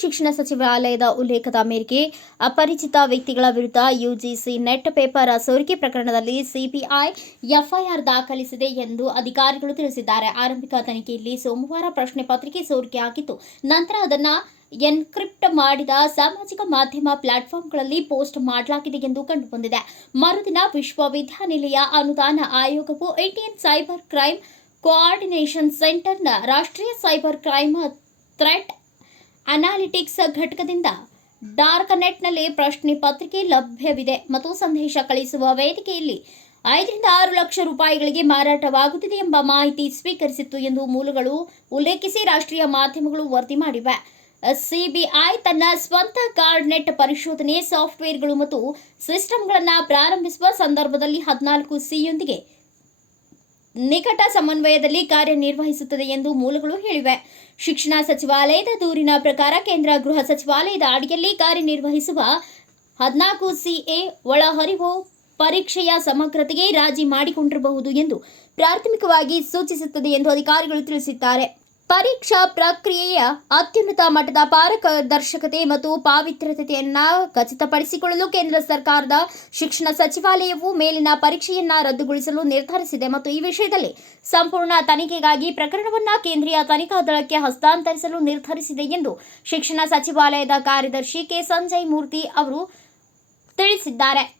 ಶಿಕ್ಷಣ ಸಚಿವಾಲಯದ ಉಲ್ಲೇಖದ ಮೇರೆಗೆ ಅಪರಿಚಿತ ವ್ಯಕ್ತಿಗಳ ವಿರುದ್ಧ ಯುಜಿಸಿ ನೆಟ್ ಪೇಪರ್ ಸೋರಿಕೆ ಪ್ರಕರಣದಲ್ಲಿ ಸಿಬಿಐ ಎಫ್ಐಆರ್ ದಾಖಲಿಸಿದೆ ಎಂದು ಅಧಿಕಾರಿಗಳು ತಿಳಿಸಿದ್ದಾರೆ. ಆರಂಭಿಕ ತನಿಖೆಯಲ್ಲಿ ಸೋಮವಾರ ಪ್ರಶ್ನೆ ಪತ್ರಿಕೆ ಸೋರಿಕೆ ಆಗಿತ್ತು. ನಂತರ ಅದನ್ನು ಎನ್ಕ್ರಿಪ್ಟ್ ಮಾಡಿದ ಸಾಮಾಜಿಕ ಮಾಧ್ಯಮ ಪ್ಲಾಟ್ಫಾರ್ಮ್ಗಳಲ್ಲಿ ಪೋಸ್ಟ್ ಮಾಡಲಾಗಿದೆ ಎಂದು ಕಂಡುಬಂದಿದೆ. ಮರುದಿನ ವಿಶ್ವವಿದ್ಯಾನಿಲಯ ಅನುದಾನ ಆಯೋಗವು ಇಂಡಿಯನ್ ಸೈಬರ್ ಕ್ರೈಮ್ ಕೋಆರ್ಡಿನೇಷನ್ ಸೆಂಟರ್ನ ರಾಷ್ಟ್ರೀಯ ಸೈಬರ್ ಕ್ರೈಮ್ ಥ್ರೆಟ್ ಅನಾಲಿಟಿಕ್ಸ್ ಘಟಕದಿಂದ ಡಾರ್ಕ್ ನೆಟ್ನಲ್ಲಿ ಪ್ರಶ್ನೆ ಪತ್ರಿಕೆ ಲಭ್ಯವಿದೆ. ಮತ್ತು ಸಂದೇಶ ಕಳಿಸುವ ವೇದಿಕೆಯಲ್ಲಿ ಐದರಿಂದ ಆರು ಲಕ್ಷ ರೂಪಾಯಿಗಳಿಗೆ ಮಾರಾಟವಾಗುತ್ತಿದೆ ಎಂಬ ಮಾಹಿತಿ ಸ್ವೀಕರಿಸಿತ್ತು ಎಂದು ಮೂಲಗಳು ಉಲ್ಲೇಖಿಸಿ ರಾಷ್ಟ್ರೀಯ ಮಾಧ್ಯಮಗಳು ವರದಿ ಮಾಡಿವೆ. ಸಿಬಿಐ ತನ್ನ ಸ್ವಂತ ಕಾರ್ಡ್ ನೆಟ್ ಪರಿಶೋಧನೆ ಸಾಫ್ಟ್ವೇರ್ಗಳು ಮತ್ತು ಸಿಸ್ಟಮ್ಗಳನ್ನು ಪ್ರಾರಂಭಿಸುವ ಸಂದರ್ಭದಲ್ಲಿ ಹದಿನಾಲ್ಕು ಸಿಯೊಂದಿಗೆ ನಿಕಟ ಸಮನ್ವಯದಲ್ಲಿ ಕಾರ್ಯನಿರ್ವಹಿಸುತ್ತದೆ ಎಂದು ಮೂಲಗಳು ಹೇಳಿವೆ. ಶಿಕ್ಷಣ ಸಚಿವಾಲಯದ ದೂರಿನ ಪ್ರಕಾರ ಕೇಂದ್ರ ಗೃಹ ಸಚಿವಾಲಯದ ಅಡಿಯಲ್ಲಿ ಕಾರ್ಯನಿರ್ವಹಿಸುವ ಹದಿನಾಲ್ಕು ಸಿಎ ಒಳಹರಿವು ಪರೀಕ್ಷೆಯ ಸಮಗ್ರತೆಗೆ ರಾಜಿ ಮಾಡಿಕೊಂಡಿರಬಹುದು ಎಂದು ಪ್ರಾಥಮಿಕವಾಗಿ ಸೂಚಿಸುತ್ತದೆ ಎಂದು ಅಧಿಕಾರಿಗಳು ತಿಳಿಸಿದ್ದಾರೆ. ಪರೀಕ್ಷಾ ಪ್ರಕ್ರಿಯೆಯ ಅತ್ಯುನ್ನತ ಮಟ್ಟದ ಪಾರದರ್ಶಕತೆ ಮತ್ತು ಪಾವಿತ್ರ್ಯತೆಯನ್ನು ಖಚಿತಪಡಿಸಿಕೊಳ್ಳಲು ಕೇಂದ್ರ ಸರ್ಕಾರದ ಶಿಕ್ಷಣ ಸಚಿವಾಲಯವು ಮೇಲಿನ ಪರೀಕ್ಷೆಯನ್ನ ರದ್ದುಗೊಳಿಸಲು ನಿರ್ಧರಿಸಿದೆ ಮತ್ತು ಈ ವಿಷಯದಲ್ಲಿ ಸಂಪೂರ್ಣ ತನಿಖೆಗಾಗಿ ಪ್ರಕರಣವನ್ನು ಕೇಂದ್ರೀಯ ತನಿಖಾ ದಳಕ್ಕೆ ಹಸ್ತಾಂತರಿಸಲು ನಿರ್ಧರಿಸಿದೆ ಎಂದು ಶಿಕ್ಷಣ ಸಚಿವಾಲಯದ ಕಾರ್ಯದರ್ಶಿ ಕೆ. ಸಂಜಯ್ ಮೂರ್ತಿ ಅವರು ತಿಳಿಸಿದ್ದಾರೆ.